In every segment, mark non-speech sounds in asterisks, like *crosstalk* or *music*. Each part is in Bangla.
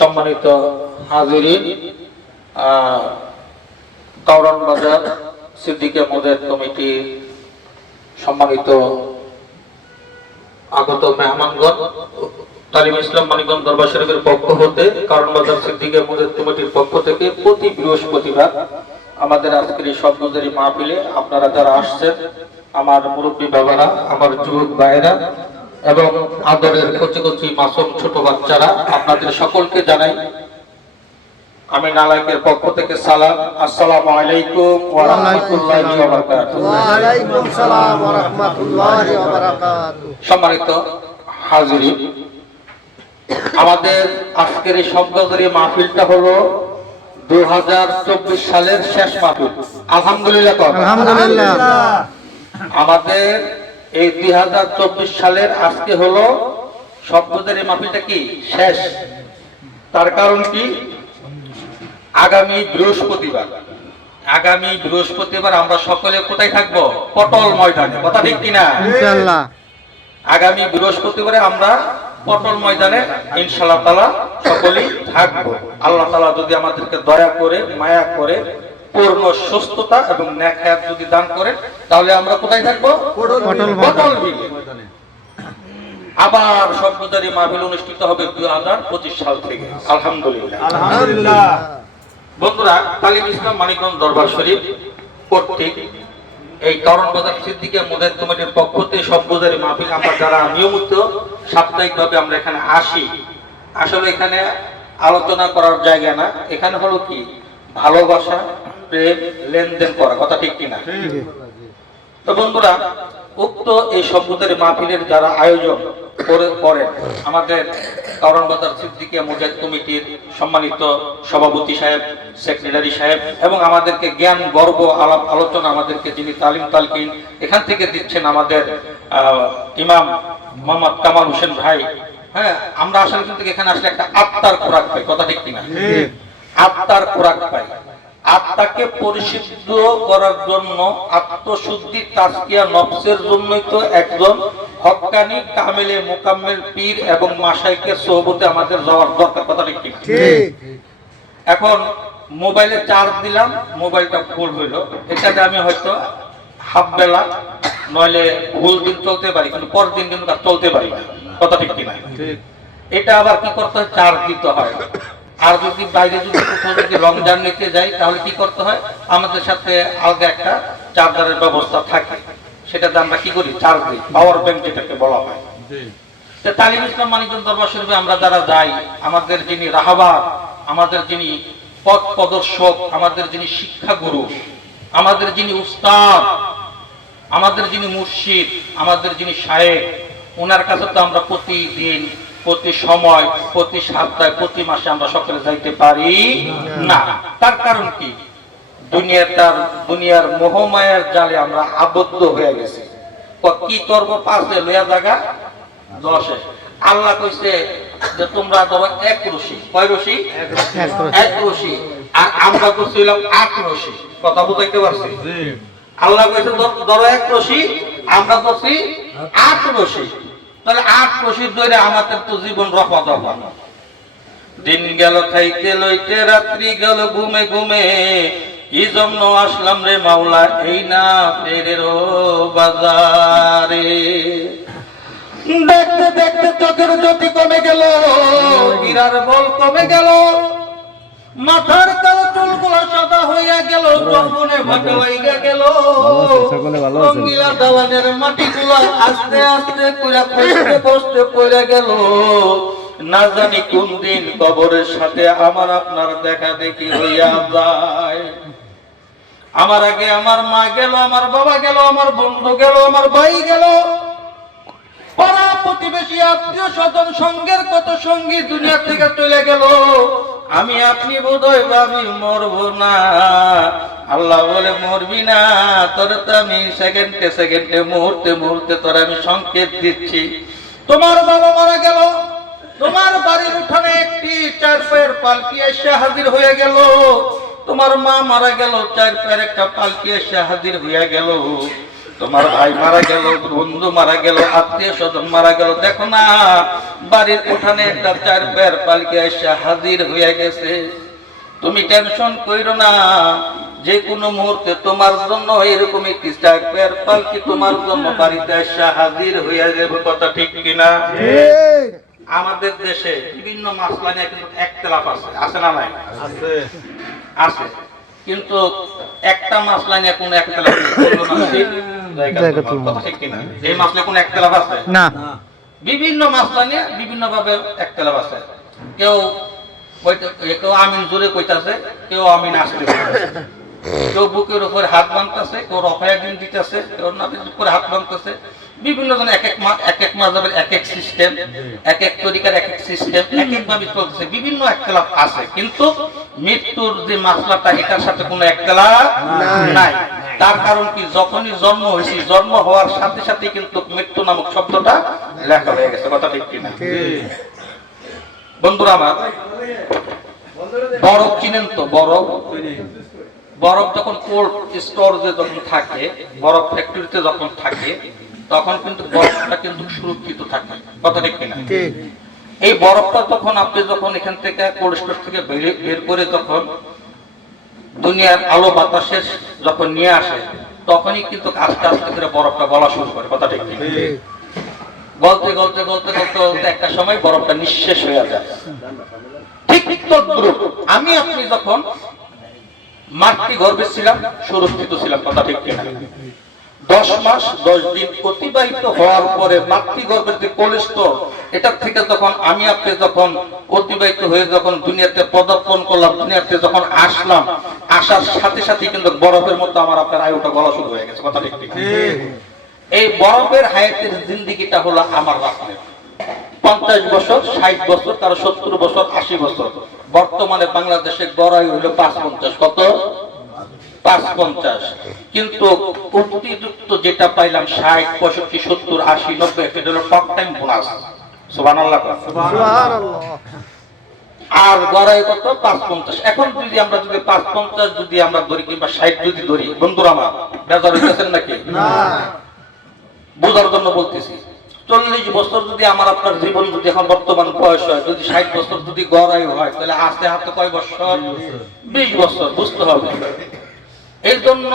সম্মানিত হাজিরি কাউরান বাজার সিদ্দিকে মোদের কমিটি সম্মানিত আগত মেহমানগণ, তালিম ইসলাম মানিকগঞ্জ দরবার শরীফের পক্ষ হতে কারণ বাজার সিদ্দিকে মোদের কমিটির পক্ষ থেকে প্রতি বৃহস্পতিবার আমাদের আজকের এই শব্দদারি মাহফিলে আপনারা যারা আসছেন, আমার মুরব্বী বাবারা, আমার যুবক ভাইয়েরা এবং আদরের কচি কচি মাসুম ছোট বাচ্চারা আপনাদের সকলকে জানাই আমি নালায়কের পক্ষ থেকে সালাম। আসসালামু আলাইকুম ওয়া রাহমাতুল্লাহি ওয়া বারাকাতুহু। সালাম ওয়া রাহমাতুল্লাহি ওয়া বারাকাতুহু। সম্মানিত হাজিরি আমাদের আজকের এই শব্দধারী মাহফিলটা হলো দু হাজার চব্বিশ সালের শেষ মাহফিল। আলহামদুলিল্লাহ আলহামদুলিল্লাহ। আমাদের এই দুই সালের আজকে হলো শব্দধারী মাহফিলটা কি? শেষ। তার কারণ কি? আগামী বৃহস্পতিবার। আগামী বৃহস্পতিবার আমরা সকলে কোথায় থাকব? পটল ময়দানে। কথা ঠিক কিনা? আগামী বৃহস্পতিবারে আমরা পটল ময়দানে ইনশাল্লাহ তালা সকলেই থাকব। আল্লাহ তালা যদি আমাদেরকে দয়া করে মায়া করে পূর্ণ সুস্থতা এবং ন্যাখায়াত যদি দান করে তাহলে আমরা কোথায় থাকব? পটল। আবার শব্দদারি মাহফিল অনুষ্ঠিত হবে দুই হাজার পঁচিশ সাল থেকে। আলহামদুলিল্লাহ। আলহামদুলিল্লাহ। বন্ধুরা তালিম ইসলাম মানিকগঞ্জ দরবার শরীফ কর্তৃক এই কারণ বাজার সিদ্দিকে মোদের কমিটির পক্ষ থেকে সভ্যদারি মাহফিল আমরা যারা নিয়মিত সাপ্তাহিকভাবে আমরা এখানে আসি আসলে এখানে আলোচনা করার জায়গা না। এখানে হলো কি? ভালোবাসা প্রেম লেনদেন করা কথা ঠিক কিনা? তো বন্ধুরা উক্ত এই সভ্যতার মাহফিলের যারা আয়োজন করে করেন আমাদের কারণ বাজার সিদ্দিকিয়া মুজাহিদ কমিটির সম্মানিত সভাপতি সাহেব সেক্রেটারি সাহেব এবং আমাদেরকে জ্ঞান গর্ব আলাপ আলোচনা আমাদেরকে যিনি তালিম তালকিন এখান থেকে দিচ্ছেন আমাদের আহ, ইমাম মোহাম্মদ কামাল হোসেন ভাই। হ্যাঁ আমরা আসলে কিন্তু এখানে আসলে একটা আত্মার খোরাক পাই কথা ঠিক কিনা? আত্মার খোরাক পাই আত্মাকে পরিশুদ্ধ করার জন্য আত্মশুদ্ধি তাজকিয়া নফসের জন্যই তো একজন হক্কানি কামেলে মোকাম্মেল পীর এবং মাসাইকে সোহবতে আমাদের যাওয়ার দরকার কথা ঠিক ঠিক এখন মোবাইলে চার্জ দিলাম মোবাইলটা ফুল হইল। এটাতে আমি হয়তো হাফ বেলা নইলে ভুল দিন চলতে পারি কিন্তু পরের দিন কিন্তু চলতে পারি কথা ঠিক কিনা? এটা আবার কি করতে হয়? চার্জ দিতে হয়। আর যদি বাইরে যদি কোথাও যদি লং জার্নিতে যাই তাহলে কি করতে হয়? আমাদের সাথে আলাদা একটা চার্জারের ব্যবস্থা থাকে। সেটাতে আমরা কি করি? চার্জ দিই। পাওয়ার ব্যাংক যেটাকে বলা হয়। তো তালিম ইসলাম মানিকগঞ্জ দরবার শরীফে আমরা যারা যাই আমাদের যিনি রাহাবার আমাদের যিনি পথ প্রদর্শক আমাদের যিনি শিক্ষাগুরু আমাদের যিনি উস্তাদ আমাদের যিনি মুর্শিদ আমাদের যিনি সাহেব ওনার কাছে তো আমরা প্রতিদিন প্রতি সময় প্রতি সপ্তাহে প্রতি মাসে আমরা সকলে যাইতে পারি না। তার কারণ কি? দুনিয়ার তার দুনিয়ার মোহমায়ার জালে আমরা আবদ্ধ হয়ে গেছি। কি করব পাশে লইয়া জায়গা দশে। আল্লাহ কইছে যে তোমরা ধরো এক রশি। কয় রশি? এক রশি। আর আমরা করছিলাম আট রশি। কথা বুঝাইতে পারছি? আল্লাহ কইছে ধর- ধরো এক রশি আমরা করছি আট রশি। তাহলে আট রশি ধরে আমাদের তো জীবন রফা দফা দিন গেল খাইতে লইতে, রাত্রি গেল ঘুমে ঘুমে। কি জন্য আসলাম রে মাওলা, এই না ফেরের বাজারে? দেখতে দেখতে চোখের জ্যোতি কমে গেল গিরার বল কমে গেল। মাথার কালো চুলগুলো সাদা হইয়া গেল যৌবনে ভাটা হইয়া গেল। রঙ্গিলা মাটিগুলো আস্তে আস্তে পুরা কষ্টে কষ্টে পড়ে গেল। না জানি কোন দিন কবরের সাথে আমার আপনার দেখা দেখি হইয়া যায়। আমার আগে আমার মা গেল আমার বাবা গেল আমার বন্ধু গেল আমার ভাই গেল। পাড়া প্রতিবেশী আত্মীয় স্বজন সঙ্গের কত সঙ্গী দুনিয়া থেকে চলে গেল। আমি আপনি বোধহয় আমি মরব না। আল্লাহ বলে, মরবি না, তোর তো আমি সেকেন্ডে সেকেন্ডে, মুহূর্তে মুহূর্তে তোর আমি সংকেত দিচ্ছি। তোমার বাবা মারা গেল। তোমার বাড়ির উঠানে একটি চার পায়ের পালকি এসে হাজির হয়ে গেল। তোমার মা মারা গেল চার পায়ের একটা পালকি এসে হাজির হয়ে গেল। তোমার ভাই মারা গেল বন্ধু মারা গেল আত্মীয় স্বজন মারা গেল। দেখো না বাড়ির উঠানে একটা চার পেয়ার পালকে এসে হাজির হয়ে গেছে। তুমি টেনশন কইরো না যে কোনো মুহূর্তে তোমার জন্য এরকম একটি চার পেয়ার পালকি তোমার জন্য বাড়িতে এসে হাজির হয়ে যাবে কথা ঠিক কিনা? আমাদের দেশে বিভিন্ন মাসলা নিয়ে কিন্তু একতলাপ আছে আছে না নাই? আছে। কিন্তু একটা মাসলা নিয়ে কোনো একতলাপ জায়গা ঠিক কিনা? এই মাসলা কোনো একতলাপ আছে? না। বিভিন্ন মাসলা নিয়ে বিভিন্ন ভাবে একতলাপ আছে। কেউ কেউ আমিন জোরে কইতাছে কেউ আমিন আসতে *laughs* কেউ বুকের উপর হাত বাঁধতেছে কেউ রফায়া দিন দিতেছে কেউ নাভির উপরে হাত বাঁধতেছে। বিভিন্ন জন এক এক মা- এক এক মাজাবের এক এক সিস্টেম এক এক তরিকার এক এক সিস্টেম এক এক ভাবে চলতেছে। বিভিন্ন একতলাপ আছে কিন্তু মৃত্যুর যে মাসলাটা এটার সাথে কোনো একতলাপ নাই। তার কারণ কি? যখনই জন্ম হয়েছি জন্ম হওয়ার সাথে সাথে কিন্তু মৃত্যু নামক শব্দটা লেখা হয়ে গেছে। কথা ঠিক কিনা? বন্ধুরা আমার বরফ চিনেন তো? বরফ? বরফ যখন কোল্ড স্টোরেজে যখন থাকে বরফ ফ্যাক্টরিতে যখন থাকে তখন কিন্তু বরফটা কিন্তু সুরক্ষিত থাকে। কথা ঠিক কিনা? এই বরফটা তখন আপনি যখন এখান থেকে কোল্ড স্টোর থেকে বের- করে যখন দুনিয়ার আলো বাতাসের যখন নিয়ে আসে তখনই কিন্তু আস্তে আস্তে করে বরফটা গলা শুরু করে। কথা ঠিক কিনা? গলতে গলতে গলতে গলতে গলতে একটা সময় বরফটা নিঃশেষ হয়ে যায়। ঠিক তদ্রুপ আমি আপনি যখন মাটি গর্ভে ছিলাম সুরক্ষিত ছিলাম কথা ঠিক কিনা? দশ মাস দশ দিন অতিবাহিত হওয়ার পরে মাতৃগর্ভের যে কোলেস্ট্রল এটার থেকে যখন আমি আপনি যখন অতিবাহিত হয়ে যখন দুনিয়াতে পদার্পণ করলাম দুনিয়াতে যখন আসলাম আসার সাথে সাথে কিন্তু বরফের মতো আমার আপনার আয়ুটা গলা শুরু হয়ে গেছে কথা ঠিক এই বরফের হায়াতের জিন্দিগিটা হলো আমার রাস্তায় পঞ্চাশ বছর ষাট বছর কারও সত্তর বছর আশি বছর। বর্তমানে বাংলাদেশে গড়াই হইল পাঁচ পঞ্চাশ কত? পাঁচ পঞ্চাশ কিন্তু উপযুক্ত যেটা পাইলাম ষাট পঁয়ষট্টি সত্তর আশি নব্বই এটা হলো টক টাইম বোনাস সোবান আর গড়াই কত? পাঁচ পঞ্চাশ এখন যদি আমরা যদি পাঁচ পঞ্চাশ যদি আমরা ধরি কিংবা ষাট যদি ধরি বন্ধুরা আমার বেজার হইতেছেন নাকি? বোঝার জন্য বলতেছি চল্লিশ বছর যদি আমার আপনার জীবন যদি এখন বর্তমান বয়স হয় যদি ষাট বছর যদি গড়াই হয় তাহলে আস্তে হাতে কয় বছর। বিশ বছর বুঝতে হবে। এই জন্য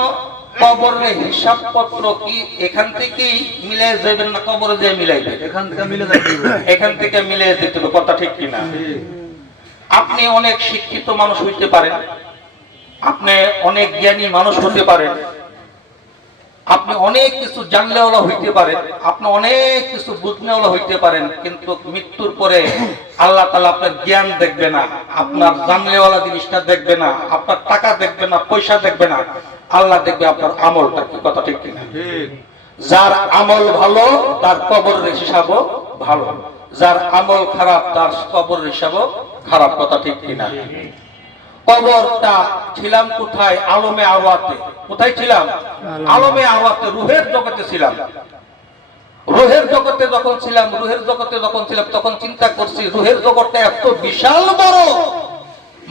কবরের হিসাবপত্র কি এখান থেকেই মিলে যাবেন না কবরে যে মিলাইবেন এখান থেকে মিলে যাবে এখান থেকে মিলে যেতে হবে কথা ঠিক কিনা? আপনি অনেক শিক্ষিত মানুষ হইতে পারেন। আপনি অনেক জ্ঞানী মানুষ হতে পারেন। আপনি অনেক কিছু জানলেওয়ালা হইতে পারেন আপনি অনেক কিছু বুঝনেওয়ালা হইতে পারেন কিন্তু মৃত্যুর পরে আল্লাহ তালা আপনার জ্ঞান দেখবে না আপনার জানলেওয়ালা জিনিসটা দেখবে না আপনার টাকা দেখবে না পয়সা দেখবে না আল্লাহ দেখবে আপনার আমলটা কি কথা ঠিক কিনা। যার আমল ভালো তার কবরের হিসাবও ভালো। যার আমল খারাপ তার কবরের হিসাবও খারাপ কথা ঠিক কিনা। কবরটা ছিলাম কোথায়? আলমে আওয়াতে কোথায় ছিলাম? আলমে। আওয়াতে রুহের জগতে ছিলাম। রুহের জগতে যখন ছিলাম রুহের জগতে যখন ছিলাম তখন চিন্তা করছি রুহের জগৎটা এত বিশাল বড়!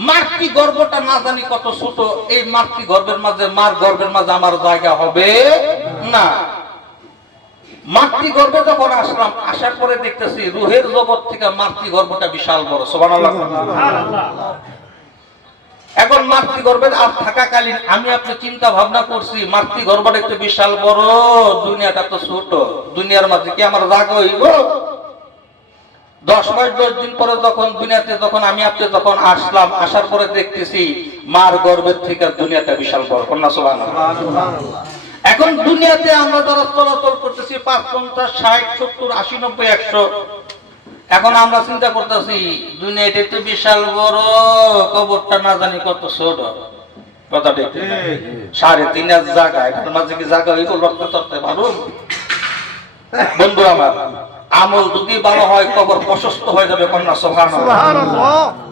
মাতৃ গর্ভটা না জানি কত ছোট। এই মাতৃ গর্ভের মাঝে মার গর্ভের মাঝে আমার জায়গা হবে না। মাতৃ গর্ভে যখন আসলাম আসার পরে দেখতেছি রুহের জগৎ থেকে মাতৃ গর্ভটা বিশাল বড়। সোবানাল্লাহ এখন মাতৃ গর্ভে আর থাকাকালীন আমি আপনি চিন্তা ভাবনা করছি মাতৃ গর্ভটা একটু বিশাল বড় দুনিয়াটা তো ছোট দুনিয়ার মাঝে কি আমার জায়গা হইব? দশ মাস দশ দিন পরে যখন দুনিয়াতে যখন আমি আপনি যখন আসলাম আসার পরে দেখতেছি মার গর্বের থেকে দুনিয়াটা বিশাল বড় কন্যা সোহান এখন দুনিয়াতে আমরা যারা চলাচল করতেছি পাঁচ পঞ্চাশ ষাট সত্তর আশি নব্বই একশো এখন আমরা চিন্তা করতেছি দুনিয়াটা তো বিশাল বড় কবরটা না জানি কত ছোট। কথা ঠিক সাড়ে তিন হাজার জায়গা এটার মাঝে কি জায়গা হইব? রক্ত তরতে পারো বন্ধু আমার আমল যদি ভালো হয় কবর প্রশস্ত হয়ে যাবে কন্যা সোহান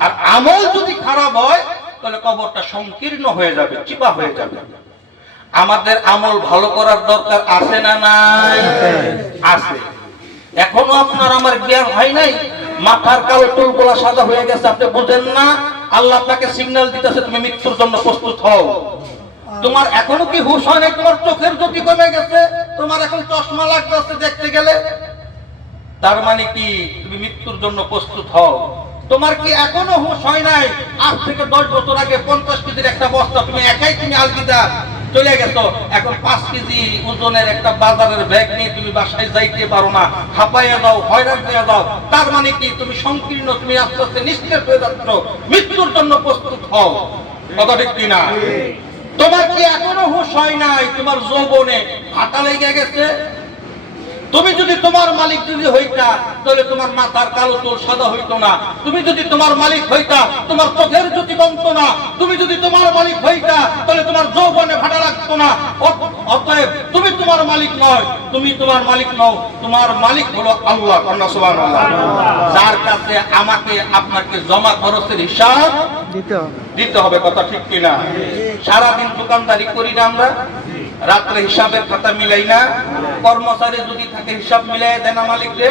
আর আমল যদি খারাপ হয় তাহলে কবরটা সংকীর্ণ হয়ে যাবে চিপা হয়ে যাবে। আমাদের আমল ভালো করার দরকার আছে না নাই? আছে। এখনও আপনার আমার জ্ঞান হয় নাই? মাথার কালো টুলগুলা সাদা হয়ে গেছে, আপনি বুঝেন না? আল্লাহ আপনাকে সিগন্যাল দিতেছে, তুমি মৃত্যুর জন্য প্রস্তুত হও। তোমার এখনও কি হুশ হয় নাই? তোমার চোখের জ্যোতি কমে গেছে, তোমার এখন চশমা লাগতেছে দেখতে গেলে। তার মানে কি? তুমি মৃত্যুর জন্য প্রস্তুত হও। তোমার কি এখনও হুঁশ হয় নাই? আজ থেকে দশ বছর আগে পঞ্চাশ কেজির একটা বস্তা তুমি একাই তুমি আলগিদা চলে গেছো। এখন পাঁচ কেজি ওজনের একটা বাজারের ব্যাগ নিয়ে তুমি বাসায় যাইতে পারো না। হাঁপাইয়া দাও হয়রান হয়ে দাও তার মানে কি? তুমি সংকীর্ণ তুমি আস্তে আস্তে নিষ্ঠেপ হয়ে যাচ্ছ। মৃত্যুর জন্য প্রস্তুত হও। কথা ঠিক কিনা? তোমার কি এখনও হুশ হয় নাই? তোমার যৌবনে হাটা লেগে গেছে? তুমি যদি তোমার মালিক যদি হইতা তাহলে তোমার মাথার কালো চুল সাদা হইতো না। তুমি যদি তোমার মালিক হইতা তোমার চোখের জ্যোতি কমতো না। তুমি যদি তোমার মালিক হইতা তাহলে তোমার যৌবনে ভাটা লাগতো না। অতএব তুমি তোমার মালিক নয় তুমি তোমার মালিক নও। তোমার মালিক হলো আল্লাহ কন্যা যার কাছে আমাকে আপনাকে জমা খরচের হিসাব দিতে হবে। দিতে হবে কথা ঠিক কিনা? সারাদিন দোকানদারি করি না আমরা? রাত্রে হিসাবের খাতা মিলাই না, কর্মচারী যদি থাকে হিসাব মিলাই দেয় না মালিককে,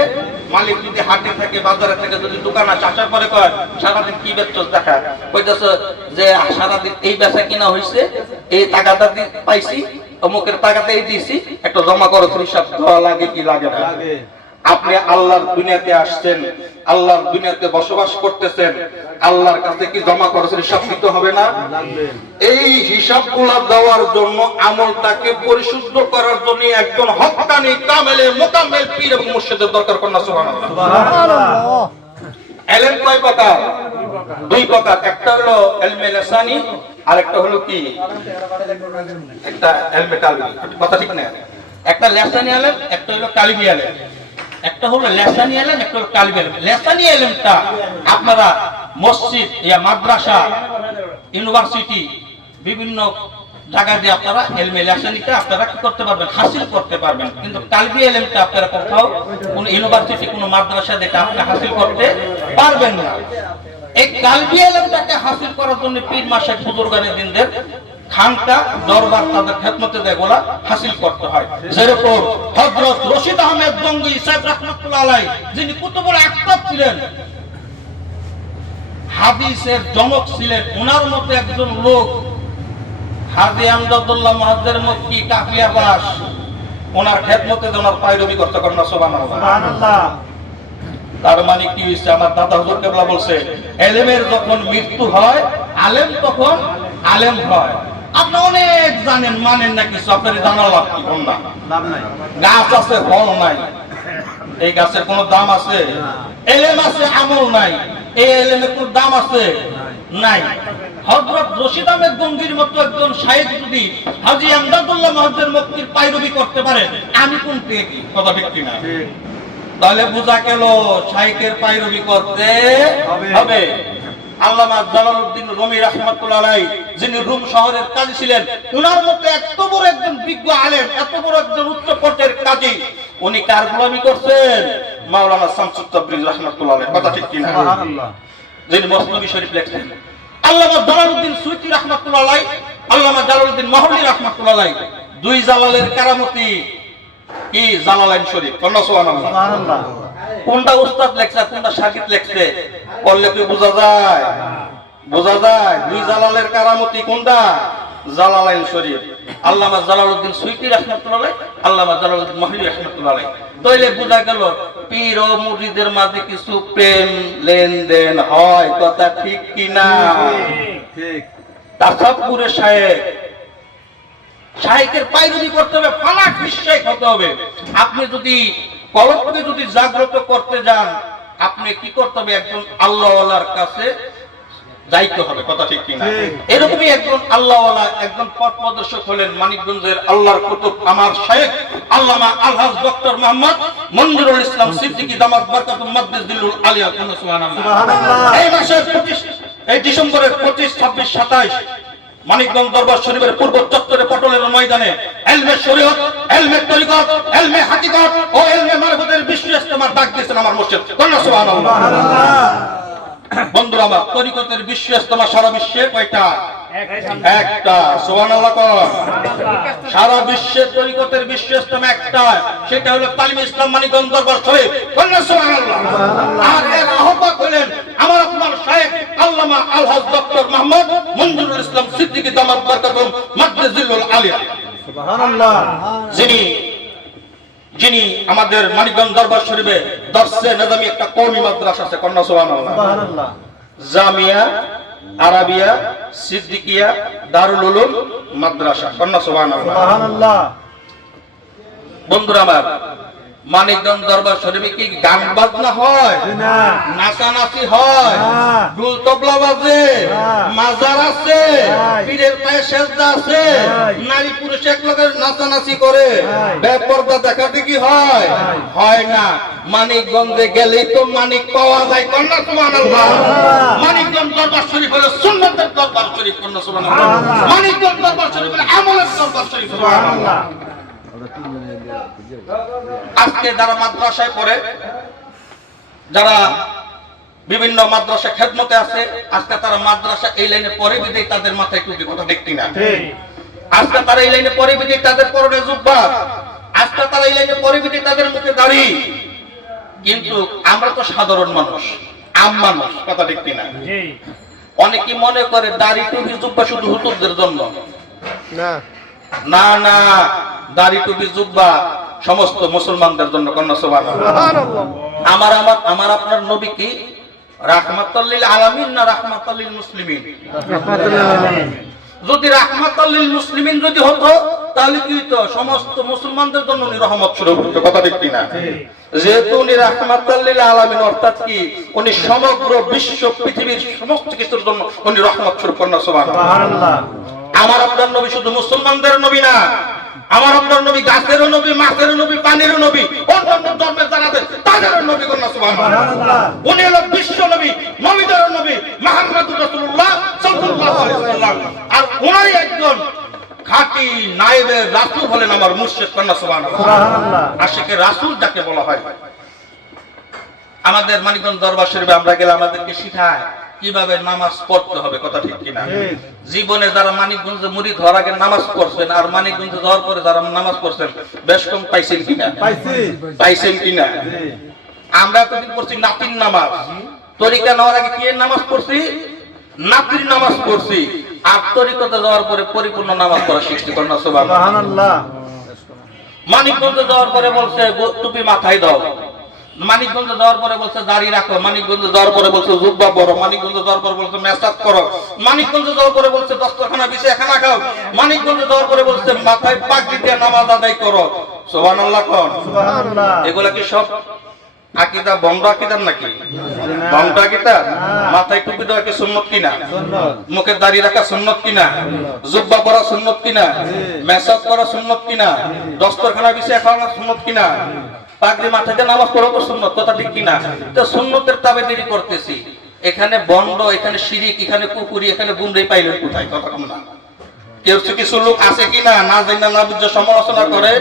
মালিক যদি হাটে থাকে, বাজারে থাকে, যদি দোকান আসে আসার পরে কয়, সারাদিন কি বেচছ দেখা? কইতেছে যে, সারাদিন এই বেচা কিনা হয়েছে এই টাকাটা পাইছি, অমুকের টাকাটা এই দিছি, একটা জমা করো হিসাব দেওয়া লাগে কি লাগে না? আপনি আল্লাহর দুনিয়াতে আসছেন আল্লাহর দুনিয়াতে বসবাস করতেছেন আল্লাহর কাছে কি জমা খরচের হিসাব দিতে হবে না? এই হিসাবগুলা দেওয়ার জন্য আমলটাকে পরিশুদ্ধ করার জন্য একজন হক্কানি কামেলে মোকামেল পীর এবং মুর্শিদের দরকার কন্যা সুবহানাল্লাহ। সুবহানাল্লাহ। এলেম কয় প্রকার? দুই প্রকার। একটা হলো এলমে লেসানি আর একটা হলো কি? একটা এলমে কালবি। কথা ঠিক না? একটা লেসানি আলেম একটা হলো কালবি আলেম। একটা হলো লেসানি আলেম, একটা হলো কালবি আলেম। লেসানি আলেমটা আপনারা মসজিদ ইয়া মাদ্রাসা, ইউনিভার্সিটি, বিভিন্ন জায়গা দিয়ে আপনারা এলমে লেসানিটা আপনারা কি করতে পারবেন? হাসিল করতে পারবেন। কিন্তু কালবি এলেমটা আপনারা কোথাও কোন ইউনিভার্সিটি, কোন মাদ্রাসা দেখে আপনি হাসিল করতে পারবেন না। এই কালবি এলেমটাকে হাসিল করার জন্য পীর মাসের বুজুর্গানের দিনদের খানকা দরবার তাদের খেদমতে দেয় গোলা হাসিল করতে হয়। যেরকম হযরত রশিদ আহমেদ গঙ্গি সাহেব রহমতুল্লাহ আলাই যিনি কুতুবুল আকতাব ছিলেন হাদিসের জনক ছিলেন ওনার মতো একজন লোক হাজি আমদাদুল্লাহ মহাজের মক্কি কাকলিয়া বাস ওনার খেদমতে ওনার পায়রবি করতে করেন না সুবহানাল্লাহ। তার মানে কি হয়েছে আমার দাদা হুজুর কেবলা বলছে এলেমের যখন মৃত্যু হয় আলেম তখন আলেম হয়। আপনি অনেক জানেন মানেন না কিছু আপনার জানা লাভ কি? কোন না। গাছ আছে ফল নাই। এই গাছের কোনো দাম আছে? এলেম আছে আমল নাই। এই এলেমের কোনো দাম আছে? নাই। হযরত রশিদ আহমেদ গঙ্গির মতো একজন শাহেদ যদি হাজী আমদাদুল্লাহ মহাজের মুক্তির পায়রবি করতে পারে আমি কোন পেয়ে কি? কথা ঠিক কিনা? তাহলে বোঝা গেল শাইকের পাইরবি করতে হবে। আল্লামা জালালউদ্দিন রুমি রাহমাতুল্লাহ আলাই যিনি রুম শহরের কাজী ছিলেন উনার মতো এত বড় একজন বিজ্ঞ আলেম এত বড় একজন উচ্চ পর্যায়ের কাজী উনি কার গোলামি করছেন? মাওলানা শামসুত তাবরিজ রাহমাতুল্লাহ আলাই কথা ঠিক কিনা? যিনি মসনবী শরীফ লেখছেন। আল্লামা জালালউদ্দিন সুইতি রাহমাতুল্লাহ আলাই আল্লামা জালালউদ্দিন মাহলি রাহমাতুল্লাহ আলাই দুই জালালের কারামতি কি জালালাইন শরীফ? কন্যা সুবহানাল্লাহ। কোনটা উস্তাদ লেখছে কোনটা লেখছে? কি বোঝা যায়? বোঝা যায়। দুই জালালের কারামতি কোনটা? জালালাইন শরীফ। আল্লামা জালালউদ্দিন সুইতি রাহমাতুল্লাহ আল্লামা জালালউদ্দিন মাহলি রাহমাতুল্লাহ তাইলে বোঝা গেল পীর ও মুরিদের মাঝে কিছু প্রেম লেনদেন হয় কথা ঠিক কিনা? ঠিক শায়েখ শাহেকের পায়রুদি করতে হবে ফালাক বিশ্বাস হতে হবে। আপনি যদি কলমকে যদি জাগ্রত করতে যান আপনি কি করতে হবে? একজন আল্লাহওয়ালার কাছে যাইতে হবে কথা ঠিক কিনা? এরকমই একজন আল্লাহওয়ালা একজন পথ প্রদর্শক হলেন মানিকগঞ্জের আল্লাহর কুতুব আমার শেখ আল্লামা আলহাজ ডক্টর মোহাম্মদ মঞ্জুরুল ইসলাম সিদ্দিকী দামাত বারকাতুম মাদ্দিস দিল্লুল আলিয়া। সুবহানাল্লাহ। সুবহানাল্লাহ। এই মাসের 25 এই ডিসেম্বরের 25 26 27 মানিকগঞ্জ দরবার শরীফের পূর্ব চত্বরে পটলের ময়দানে এলমে শরীয়ত, এলমে তরিকত, এলমে হাকিকত ও এলমে মারফতের বিশ্ব ইস্তেমার ডাক দিয়েছেন আমার মসজিদ কন্যা সুবহানাল্লাহ। বন্ধুরা আমার তরিকতের বিশ্ব ইস্তেমা সারা বিশ্বে কয়টা? একটা সুবহানাল্লাহ সারা বিশ্বের তরিকতের বিশ্ব ইস্তেমা একটা। সেটা হলো তালিম ইসলাম মানিকগঞ্জ দরবার শরীফ কন্যা সুবহানাল্লাহ। আর এর আহ্বায়ক হলেন আমার আপনার শায়েখ আল্লামা আলহাজ ডক্টর মোহাম্মদ মঞ্জুরুল ইসলাম সিদ্দিকী দামাত বারকাতুম মাদ্রিজুল আলিয়া। সুবহানাল্লাহ। যিনি যিনি আমাদের মানিকগঞ্জ দরবার শরীফে দর্শে নেজামি একটা কৌমি মাদ্রাসা আছে কন্যা সুবহানাল্লাহ। জামিয়া আরাবিয়া সিদ্দিকিয়া দারুল উলুম মাদ্রাসা কন্যা সুবহানাল্লাহ। বন্ধুরা আমার মানিকগঞ্জ দরবার শরীফে কি গান বাজনা হয়? নাচানাচি হয়। ঢোল তবলা বাজে। মাজার আছে। পীরের সেজদা আছে। নারী পুরুষ এক নাচানাচি করে হ্যাঁ। বেপর্দা দেখা দেখি হয় না মানিকগঞ্জে গেলেই তো মানিক পাওয়া যায় কন্যা সুবহানাল্লাহ। মানিকগঞ্জ দরবার শরীফ হলো সুন্নতের দরবার শরীফ কন্যা সুবহানাল্লাহ। মানিকগঞ্জ দরবার শরীফ হলো আমলের দরবার শরীফ সুবহানাল্লাহ আজকে যারা মাদ্রাসায় পড়ে যারা বিভিন্ন মাদ্রাসা খেদমতে আছে। আজকে তারা মাদ্রাসা এই লাইনে পরে বিদেই তাদের মাথায় টুপি কথা দেখতি না আজকে তারা এই লাইনে পরে বিদেই তাদের পরনে জুব্বা। আজকে তারা এই লাইনে পরে বিদেই তাদের মুখে দাড়ি। কিন্তু আমরা তো সাধারণ মানুষ আম মানুষ কথা দেখতি না অনেকে মনে করে দাড়ি টুপি জুব্বা শুধু হুতুবদের জন্য। না। না না দাড়ি টুপি জুব্বা সমস্ত মুসলমানদের জন্য কন্যা সুবহানাল্লাহ। সুবহানাল্লাহ। আমার আমার আমার আপনার নবী কি রাহমাতাল্লিল আলামিন না রাহমাতাল্লিল মুসলিমিন? যদি রাহমাতাল্লিল মুসলিমিন যদি হতো তাহলে কি সমস্ত মুসলমানদের জন্য উনি রহমত শুরু করতো কথা ঠিক কিনা? যেহেতু উনি রাহমাতাল্লিল আলামিন অর্থাৎ কি? উনি সমগ্র বিশ্ব পৃথিবীর সমস্ত কিছুর জন্য উনি রহমত করেন সুবহানাল্লাহ। আমার আপনার নবী শুধু মুসলমানদের নবী না আমার আপনার নবী গাছেরও নবী মাছেরও নবী পানিরও নবী অন্যান্য ধর্মের যারা আছে তাদেরও নবী কন্যা সুবহানাল্লাহ। সুবহানাল্লাহ। উনি হলো বিশ্ব নবী নবীদের নবী মুহাম্মদুর রাসূলুল্লাহ সাল্লাল্লাহু আলাইহি ওয়াসাল্লাম। আর উনি একজন খাঁটি নায়েবের রাসূল হলেন আমার মুর্শিদ কন্যা সুবহানাল্লাহ। রাসূল যাকে বলা হয়। আমাদের মানিকগঞ্জ দরবার শরীফে আমরা গেলে আমাদেরকে শিখায় কীভাবে নামাজ পড়তে হবে কথা ঠিক কিনা? জীবনে যারা মানিকগঞ্জে মুড়ি ধরার আগে নামাজ পড়ছেন আর মানিকগঞ্জে যাওয়ার পরে যারা নামাজ পড়ছেন বেশ কম পাইছেন কিনা? পাইছেন কিনা? আমরা এতদিন পড়ছি নাতির নামাজ। তরিকা নেওয়ার আগে কি নামাজ পড়ছি? নাতির নামাজ পড়ছি। আর তরিকতে যাওয়ার পরে পরিপূর্ণ নামাজ পড়া সৃষ্টি সুবহান সুবহানাল্লাহ। মানিকগঞ্জে যাওয়ার পরে বলছে টুপি মাথায় দাও। মানিকগঞ্জে যাওয়ার পরে বলছে দাড়ি রাখো। মানিকগঞ্জে যাওয়ার পরে বলছে জুব্বা পরো। মানিকগঞ্জে যাওয়ার পরে বলছে মেসাজ করো। মানিকগঞ্জে যাওয়ার পরে বলছে দস্তখানা বিছে খানা খাও। মানিকগঞ্জে যাওয়ার পরে বলছে মাথায় পাগড়ি দিয়ে নামাজ আদায় করো। সুবহানাল্লাহ কোন। সুবহানাল্লাহ। এগুলা কি সব আকিদা বন্ধ আকিদার নাকি। বন্ধ আকিদা? না। মাথায় টুপি দেওয়া কি সুন্নত কিনা? মুখে দাড়ি রাখা সুন্নত কিনা? জুব্বা পরা সুন্নত কিনা? মেসাজ করা সুন্নত কিনা? দস্তরখানা বিছিয়ে খাওয়ানো সুন্নত কিনা? পাগড়ি মাথাতে নামাজ পড়া তো সুন্নত, কথা ঠিক কিনা? তো সুন্নতের তাবে দেরি করতেছি। এখানে বন্ড এখানে শিরিক, এখানে কুকুরি, এখানে গুমড়ি পাইলেন কোথায়? কথা কম না। কেউ কিছু লোক আছে কিনা? না জানি না বুঝে সমালোচনা করে।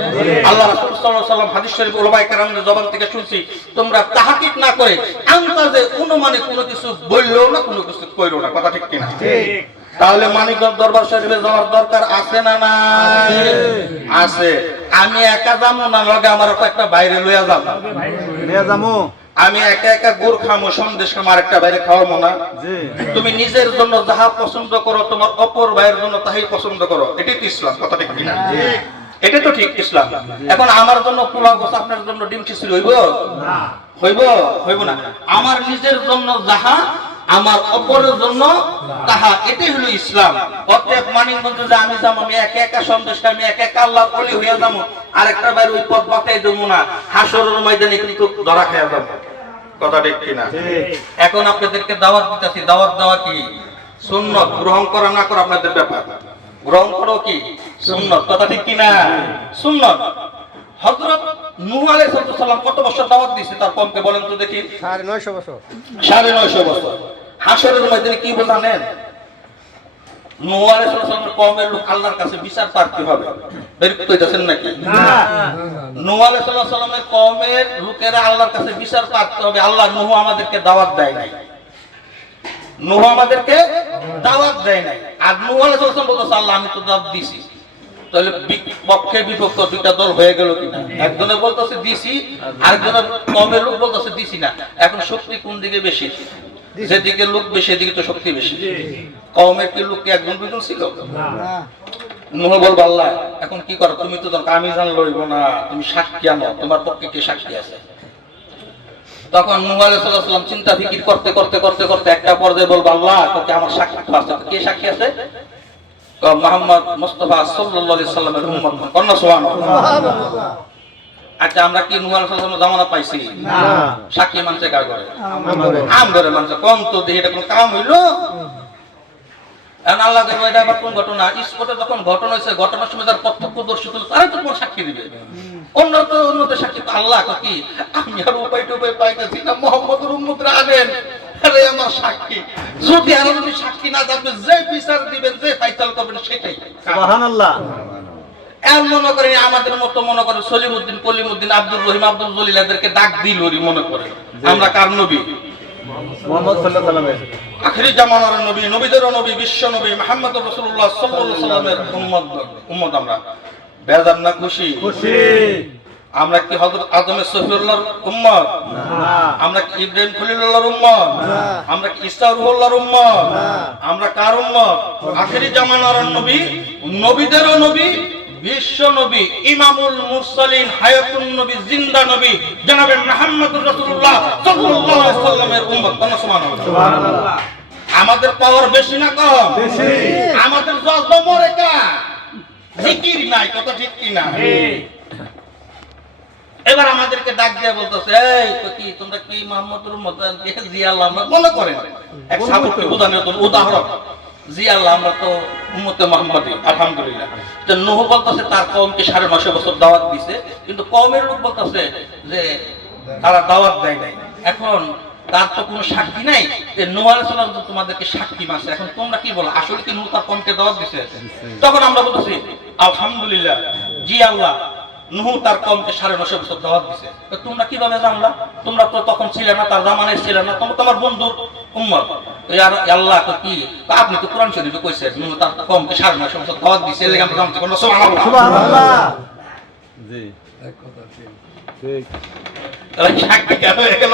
আল্লাহ রাসূল সাল্লাল্লাহু আলাইহি সাল্লাম হাদিস শরীফ উলামায়ে জবান থেকে শুনছি, তোমরা তাহাকিক না করে আন্দাজে অনুমানে কোনো কিছু বললেও না, কোনো কিছু কইরো না, কথা ঠিক কিনা? ঠিক। তাহলে মানিকগঞ্জ দরবার শরীফে যাওয়ার দরকার আছে না নাই? আছে। আমি একা যাব না লগে আমার একটা বাইরে লইয়া যাব। নিয়ে যামু আমি একা একা গুড় খামো সন্দেশ খামো আরেকটা বাইরে খাওয়াবো না। জি। তুমি নিজের জন্য যাহা পছন্দ করো তোমার অপর ভাইয়ের জন্য তাহাই পছন্দ করো। এটাই তো ইসলাম কথা ঠিক কিনা? এটা তো ঠিক ইসলাম। এখন আমার জন্য পোলাও গোছ আপনার জন্য ডিম খিচুড়ি হইব? হইব? হইব না। আমার নিজের জন্য যাহা আমার অপরের জন্য তাহা এটাই হলো ইসলাম। অতএব মানিকগঞ্জে যে আমি যাব আমি একা একা সন্দেশ আমি একা একা আল্লাহ অলি হইয়া যাব আর একটা বাইরে ওই পথ বাতাই দেবো না। হাসরের ময়দানে কিন্তু ধরা খাইয়া যাব। কথা ঠিক কিনা? এখন আপনাদেরকে দাওয়াত দিতেছি। দাওয়াত দেওয়া কি? সুন্নত। গ্রহণ করা না করা আপনাদের ব্যাপার। গ্রহণ করো কি? সুন্নত। কথা ঠিক কিনা? সুন্নত। হযরত নূহ আলাইহিস সালাম কত বছর দাওয়াত দিয়েছে তার কমকে বলেন তো দেখি? সাড়ে নয়শো বছর। সাড়ে নয়শো বছর। হাসরের ময়দানে কি বোঝানেন নূহ আলাইহিস সালামের কমের লোক আল্লাহর কাছে বিচার প্রার্থী হবে নাকি? না। নূহ আলাইহিস সালামের কওমের লোকেরা আল্লাহর কাছে বিচার হবে আল্লাহ নূহ আমাদেরকে দাওয়াত দেয় নাই। নূহ আমাদেরকে দাওয়াত দেয় নাই। আর নূহ আলাইহিস বলতেছে আল্লাহ আমি তো দাওয়াত দিছি। তাহলে পক্ষে বিপক্ষ দুইটা দল হয়ে গেল কিনা? একজনে বলতেছে দিছি আরেকজনের কমের লোক বলতেছে দিছি না। এখন শক্তি কোন দিকে বেশি? যেদিকে লোক বেশি সেদিকে তো শক্তি বেশি। কমের কি লোক কি একজন দুজন ছিল? নুহ বলব আল্লাহ এখন কি করো? তুমি তো আমি জান লইব না তুমি সাক্ষী আনো তোমার পক্ষে কে সাক্ষী আছে? তখন নুহ আলাইসাল্লাম চিন্তা ফিকির করতে করতে করতে করতে একটা পর্যায়ে বলব আল্লাহ তোকে আমার সাক্ষী আছে কে সাক্ষী আছে? মোহাম্মদ মুস্তফা আলাইহি সাল্লামের উম্মত কন্যা সুবহানাল্লাহ। আচ্ছা আমরা কি নুহ আলাইসাল্লামের জামানা পাইছি? না। সাক্ষী মানছে কার করে আম ধরে মানছে। কম তো দেখি এটা কোনো কাম হইল? এখন আল্লাহ দেখব এটা আবার কোন ঘটনা? স্পটে যখন ঘটনা হয়েছে ঘটনার সময় যার প্রত্যক্ষদর্শী তুলে তারাই তো তোমার সাক্ষী দিবে। অন্য তো অন্যদের সাক্ষী তো আল্লাহ কি? আমি আর উপায় টুপায় পাইতেছি না। মোহাম্মদুর আনেন আরে আমার সাক্ষী। যদি আর যদি সাক্ষী না যাবে যে বিচার দিবেন যে ফাইসাল করবেন সেটাই। সুবহানাল্লাহ। এমন মনে করেন আমাদের মতো মনে করেন সলিমুদ্দিন কলিমুদ্দিন আব্দুল রহিম আব্দুল জলিল এদেরকে ডাক দিল মনে করে। আমরা কার নবী? মোহাম্মদ সাল্লাল্লাহু জামানার নবী নবীদের নবী বিশ্ব নবী মুহাম্মদ রাসূলুল্লাহ সাল্লামের উম্মত উম্মত আমরা। বেজার না খুশি? খুশি। আমরা কি হযরত আদমের সফিউল্লাহর উম্মত? আমরা কি ইব্রাহিম খলিলুল্লাহর উম্মত? আমরা কি ঈসা রুহুল্লাহর উম্মত? আমরা কার উম্মত? আখেরি জামানার নবী নবীদেরও নবী বিশ্ব নবী ইমামুল মুরসালিন হায়াতুন নবী জিন্দা নবী জনাবে মুহাম্মদুর রাসূলুল্লাহ সাল্লাল্লাহু আলাইহি সাল্লামের উম্মত। কোন সুবহানাল্লাহ সুবহানাল্লাহ। আমাদের পাওয়ার বেশি না কম? বেশি। আমাদের জজবা মরে কা? জিকির নাই কত ঠিক কি না এবার আমাদেরকে ডাক দিয়ে বলতেছে এই তো কি তোমরা কি মোহাম্মদুর মতন মনে করেন? এক উদাহরণ। জি আল্লাহ আমরা তো উম্মতে মোহাম্মদী আলহামদুলিল্লাহ। তো নূহ বলতেছে তার কওমকে সাড়ে নশো বছর দাওয়াত দিছে কিন্তু কওমের লোক বলতেছে যে তারা দাওয়াত দেয় নাই। এখন তার তো কোনো সাক্ষী নাই যে নূহ আলাইহিস সালাম তো তোমাদেরকে সাক্ষী মারছে। এখন তোমরা কি বলো আসলে কি নূহ তার কওমকে দাওয়াত দিছে। তখন আমরা বলতেছি আলহামদুলিল্লাহ জি আল্লাহ নুহু তার কমকে সাড়ে নশো বছর দাওয়াত দিছে। তোমরা কীভাবে জানলা? তোমরা তো তখন ছিলে না তার জামানে ছিলে না তোমরা তোমার বন্ধুর উম্মত। আর আল্লাহ তো কি? আপনি তো কোরআন শরীফে কইছেন নুহু তার কমকে সাড়ে নশো বছর দাওয়াত দিছে এর লেগে আমরা জানতে পারলাম সুবহানাল্লাহ। সুবহানাল্লাহ। জি। ঠিক। সাক্ষী কেন হয়ে গেল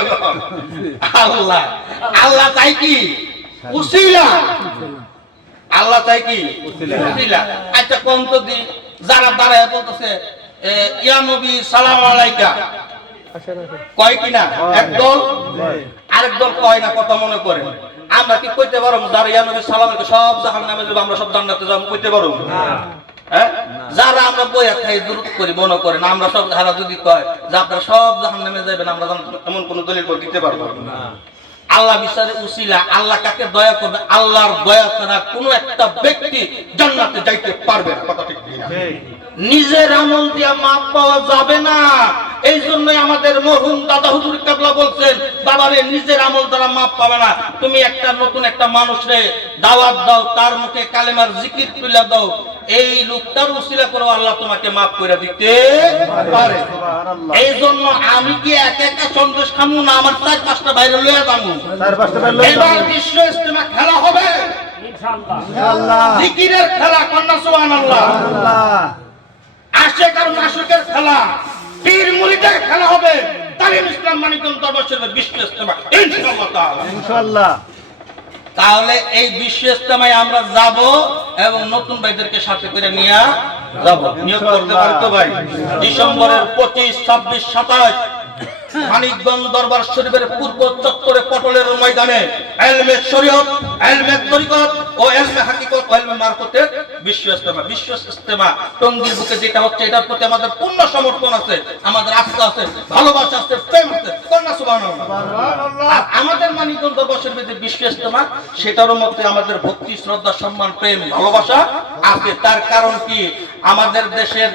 আল্লাহ। আল্লাহ চাই কি? উসিলা। আল্লাহ চাই কি? উসিলা। আচ্ছা কোন তো দি যারা দাঁড়ায় বলতেছে ইয়া নবী সালাম আলাইকা। কয় কিনা? একদল আরেক দল কয় না কথা মনে করে আমরা কি কইতে পারো যারা ইয়া নবী সালাম সব জাহান নামে যাব আমরা সব জান্নাতে যাব কইতে পারো হ্যাঁ? যারা আমরা বইয়া খাই দূরত করি মনে করেন আমরা সব যারা যদি কয় যে আপনারা সব জাহান নামে যাবেন আমরা এমন কোন দলিল দিতে পারব? না। আল্লাহ বিচারে উসিলা আল্লাহ কাকে দয়া করবে? আল্লাহর দয়া ছাড়া কোনো একটা ব্যক্তি জান্নাতে যাইতে পারবে না কথা ঠিক নিজের আমল দিয়া মাপ পাওয়া যাবে না। এই জন্য আমাদের মরহুম দাদা হুজুর কাবলা বলছেন বাবারে নিজের আমল দ্বারা মাপ পাবে না। তুমি একটা নতুন একটা মানুষরে দাওয়াত দাও তার মুখে কালেমার জিকির তুলে দাও। এই লোকটার উসিলা করে আল্লাহ তোমাকে মাফ করে দিতে পারে। এই জন্য আমি কি এক একটা সন্দেশ খামু না আমার চার পাঁচটা বাইরে লইয়া যাব এবার বিশ্ব ইস্তেমা খেলা হবে। জিকিরের খেলা কন্যা সুবহানাল্লাহ। আল্লাহ আশেক আর মাসুকের খেলা। পীর মুরিদের খেলা হবে। তালিম ইসলাম মানিকম বিশ্ব ইস্তেমা ইনশাআল্লাহ তাআলা। ইনশাআল্লাহ। তাহলে এই বিশ্ব ইস্তেমায় আমরা যাব এবং নতুন ভাইদেরকে সাথে করে নিয়ে যাব। নিয়োগ করতে পারি তো ভাই? ডিসেম্বরের পঁচিশ ছাব্বিশ সাতাশ মানিকগঞ্জ দরবার শরীফের পূর্ব চত্বরে পটলের ময়দানে এলমে শরীয়ত এলমে তরিকত ও এলমে হাকিকত ও এলমে মারফতের বিশ্ব ইস্তেমা বিশ্ব ইস্তেমা টঙ্গীর বুকে যেটা হচ্ছে এটার প্রতি আমাদের পূর্ণ সমর্থন আছে আমাদের আস্থা আছে ভালোবাসা আছে প্রেম আছে। কন্যা সুবহানাল্লাহ? আর আমাদের মানিকগঞ্জ দরবার শরীফের যে বিশ্ব ইস্তেমা সেটারও মধ্যে আমাদের ভক্তি শ্রদ্ধা সম্মান প্রেম ভালোবাসা আছে। তার কারণ কি? আমাদের দেশের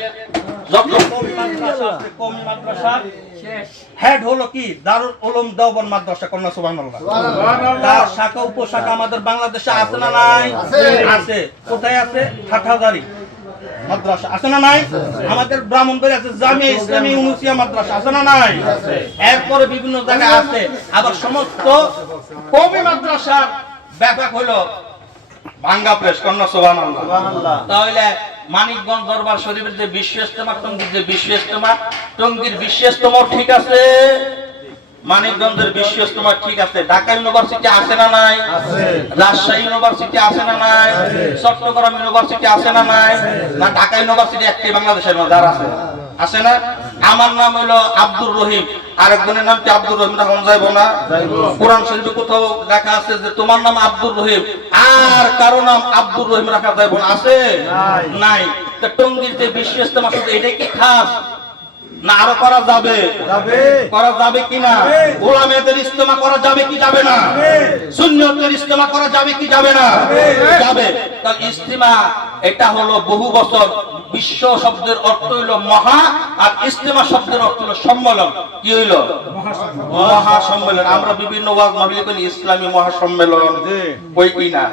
যত মাদ্রাসা। হেড হলো কি? দারুল উলুম দেওবন্দ মাদ্রাসা কন্যা সুবহানাল্লাহ। তার শাখা উপশাখা আমাদের বাংলাদেশে আছে না নাই? আছে। কোথায় আছে? হাটহাজারি। মাদ্রাসা আছে না নাই? আমাদের ব্রাহ্মণবাড়ি আছে জামিয়া ইসলামী ইউনুসিয়া মাদ্রাসা আছে না নাই? এরপরে বিভিন্ন জায়গায় আছে। আবার সমস্ত কওমি মাদ্রাসার ব্যাপক হলো ভাঙ্গা প্রেস কন্যা সুবহানাল্লাহ। সুবহানাল্লাহ। তাহলে মানিকগঞ্জ দরবার শরীফের যে বিশ্ব ইস্তেমা টঙ্গীর যে বিশ্ব ইস্তেমা টঙ্গীর বিশ্ব ইস্তেমাও ঠিক আছে? মানিকগঞ্জের বিশ্ব ইস্তেমা ঠিক আছে। ঢাকা ইউনিভার্সিটি আছে না নাই? আছে। রাজশাহী ইউনিভার্সিটি আছে না নাই? চট্টগ্রাম ইউনিভার্সিটি আছে না নাই? না ঢাকা ইউনিভার্সিটি একটি বাংলাদেশের মধ্যে আর আছে। আছে না? আমার নাম হলো আব্দুর রহিম। আরেকজনের নাম কি আব্দুর রহিম? রাখুন যাইব না? কোরআন শরীফে কোথাও লেখা আছে যে তোমার নাম আব্দুর রহিম। আর কারও নাম আব্দুর রহিম রাখা যাইব না। আছে? নাই। টঙ্গিতে বিশ্ব ইজতেমা শুধু এটাই কি খাস? না আরও করা যাবে? করা যাবে কিনা যাবে। গোলামেদের ইস্তেমা করা যাবে কি যাবে না। সুন্নতের ইস্তেমা করা যাবে কি যাবে না? যাবে। ইস্তেমা এটা হলো বহু বছর বিশ্ব শব্দের অর্থ হইল মহা আর ইস্তেমা শব্দের অর্থ হলো সম্মেলন। কি হইল? মহা সম্মেলন আমরা বিভিন্ন ওয়াজ মাহফিলে করি ইসলামী মহা সম্মেলন জি। ওই কি না?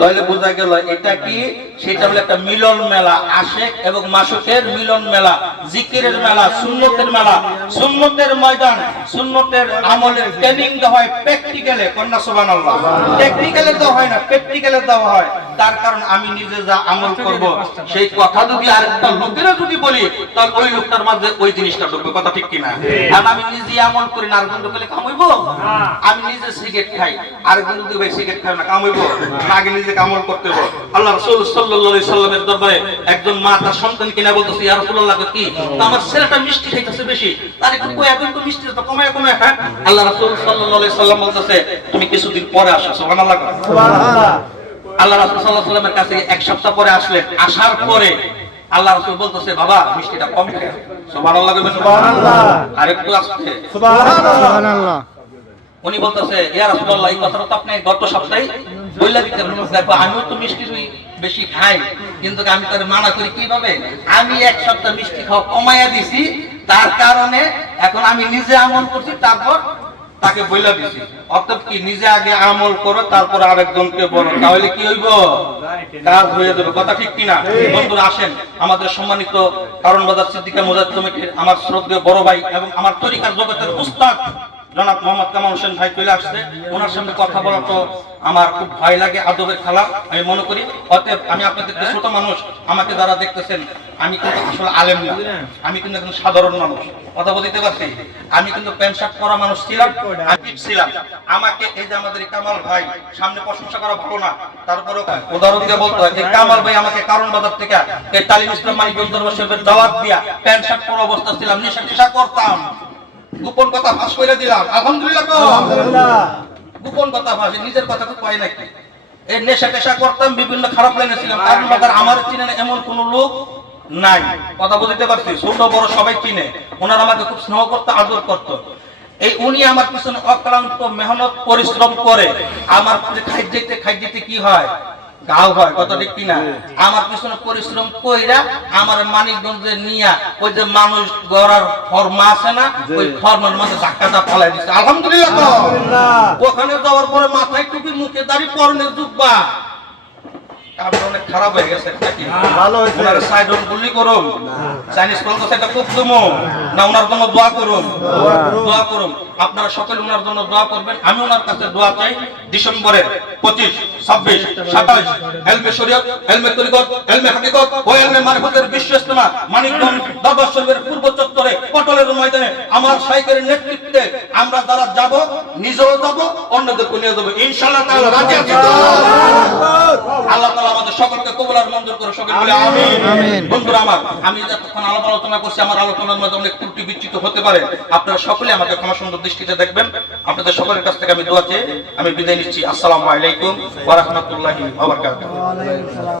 তাহলে বোঝা গেল এটা কি? সেটা হলো একটা মিলন মেলা আশেক এবং মাসুকের মিলন মেলা জিকিরের মেলা সুন্নতের মেলা। সুন্নতের ময়দান সুন্নতের আমলের ট্রেনিং দেওয়া হয় প্র্যাকটিক্যালে। কন্যা সুবহানাল্লাহ। টেকনিক্যালে দেওয়া হয় না প্র্যাকটিক্যালে দেওয়া হয়। তার কারণ আমি নিজে যা আমল করব সেই কথা যদি আরেকটা লোকেরা যদি বলি তাহলে ওই লোকটার মাঝে ওই জিনিসটা ঢুকবে। কথা ঠিক কিনা? আর আমি নিজে আমল করি না আরেকজন লোকেলে কামাইবো আমি নিজে সিগারেট খাই আরেকজন যদি ভাই সিগারেট খাই না কামাইবো না আগে নিজে আমল করতে হবে আল্লাহ রাসূল সাল্লাল্লাহু আলাইহি সাল্লামের দরবারে একজন মা তার সন্তান কিনা বলতেছে ইয়া রাসূলুল্লাহ কি? আমার ছেলেটা মিষ্টি খাইতেছে বেশি। তার একটু কই এখন তো মিষ্টি তো কমায় কমায় খায় আল্লাহ রাসূল সাল্লাল্লাহু আলাইহি সাল্লাম বলতেছে তুমি কিছুদিন পরে আসো সুবহানাল্লাহ সুবহানাল্লাহ। আল্লাহ রাসূল সাল্লাল্লাহু সাল্লামের কাছে এক সপ্তাহ পরে আসলেন। আসার পরে আল্লাহ রাসূল বলতেছে বাবা মিষ্টিটা কম খায় সুবহানাল্লাহ। আরেকটু আসছে। সুবহানাল্লাহ। সুবহানাল্লাহ। উনি বলতেছে ইয়া রাসূলুল্লাহ এই কথাটা তো আপনি গত সপ্তাহে বইলা দিতে পারেন দেখো আমিও তো মিষ্টি বেশি খাই কিন্তু আমি তার মানা করি কীভাবে? আমি এক সপ্তাহ মিষ্টি খাওয়া কমাইয়া দিছি তার কারণে এখন আমি নিজে আমল করছি তারপর তাকে বইলা দিছি। অর্থাৎ কি নিজে আগে আমল করো তারপর আরেকজনকে বলো। তাহলে কি হইব? কাজ হয়ে যাবে। কথা ঠিক কিনা? বন্ধুরা আসেন। আমাদের সম্মানিত কারণ বাজার সিদ্দিকা মুজাদ আমার শ্রদ্ধেয় বড় ভাই এবং আমার তরিকার জগতের উস্তাদ। জনাব মোহাম্মদ কামাল হোসেন ভাই চলে আসছে, ওনার সঙ্গে কথা বলা তো আমার খুব ভয় লাগে, আদবের খেলা, আমি মনে করি। অতএব আমি আপনাদেরকে ছোট মানুষ, আমাকে যারা দেখতেছেন, আমি কিন্তু আসলে আলেম না। আমি কিন্তু একজন সাধারণ মানুষ। কথা বলতে পারছি? আমি কিন্তু প্যান্ট শার্ট পরা মানুষ ছিলাম, আমি ছিলাম। আমাকে এই যে আমাদের কামাল ভাই, সামনে প্রশংসা করা ভালো না, তারপরেও উদাহরণ দিয়ে বলতে হয় এই কামাল ভাই আমাকে কারণ বাজার থেকে এই তালিম ইসলাম মানিক দাওয়াত দিয়া প্যান্ট শার্ট পরা অবস্থা ছিলাম নেশা টেশা করতাম। গোপন কথা ফাঁস করে দিলাম। আলহামদুলিল্লাহ গোপন কথা ফাঁস নিজের কথা তো পাই নাকি এই নেশা টেশা করতাম বিভিন্ন খারাপ লাইনে ছিলাম। কারণ বাজার আমার চিনে না এমন কোন লোক নাই। কথা বুঝতে পারছি? ছোট বড় সবাই চিনে। ওনারা আমাকে খুব স্নেহ করতো আদর করতো। এই উনি আমার পিছনে অক্লান্ত মেহনত পরিশ্রম করে। আমার খাই যেতে খাই যেতে কি হয়? গাও হয় কত ঠিক কিনা? আমার পিছনে পরিশ্রম কইরা আমার মানিকগঞ্জে নিয়া ওই যে মানুষ গড়ার ফর্মা আছে না ওই ফর্মের মধ্যে ধাক্কাটা ফলাই দিচ্ছে আলহামদুলিল্লাহ। ওখানে যাওয়ার পরে মাথায় টুপি মুখে দাঁড়িয়ে পরনের জুব্বা। কাপড় অনেক খারাপ হয়ে গেছে নাকি? ভালো হয়েছে। ওনার সাইড গুলি করুন চাইনিজ কল সেটা খুব না ওনার জন্য দোয়া করুন করুন। দোয়া করুন। আপনারা সকলে ওনার জন্য দোয়া করবেন। আমি ওনার কাছে দোয়া চাই ডিসেম্বরের পঁচিশ ছাব্বিশ সাতাশ হেলমে শরীয়ত হেলমে তরিকত হেলমে হাকিকত ও হেলমে মারফতের বিশ্ব ইস্তেমা মানিকগঞ্জ দরবার শরীফের পূর্ব চত্বরে পটলের ময়দানে আমার সাইকেলের নেতৃত্বে আমরা যারা যাব নিজেও যাব অন্যদেরকে নিয়ে যাব। ইনশাআল্লাহ তাআলা রাজি আছি আল্লাহ তাআলা আমাদের সকলকে কবুল আর মঞ্জুর করে সকলকে বলে আমিন। বন্ধুরা আমার আমি যতক্ষণ আলাপ আলোচনা করছি আমার আলোচনার মধ্যে অনেক ত্রুটি বিচ্যুত হতে পারে। আপনারা সকলে আমাকে ক্ষমা সুন্দর দৃষ্টিতে দেখবেন। আপনাদের সকলের কাছ থেকে আমি দোয়া চেয়ে আমি বিদায় নিচ্ছি। আসসালামু আলাইকুম ওয়া রাহমাতুল্লাহি ওয়া বারাকাতুহু।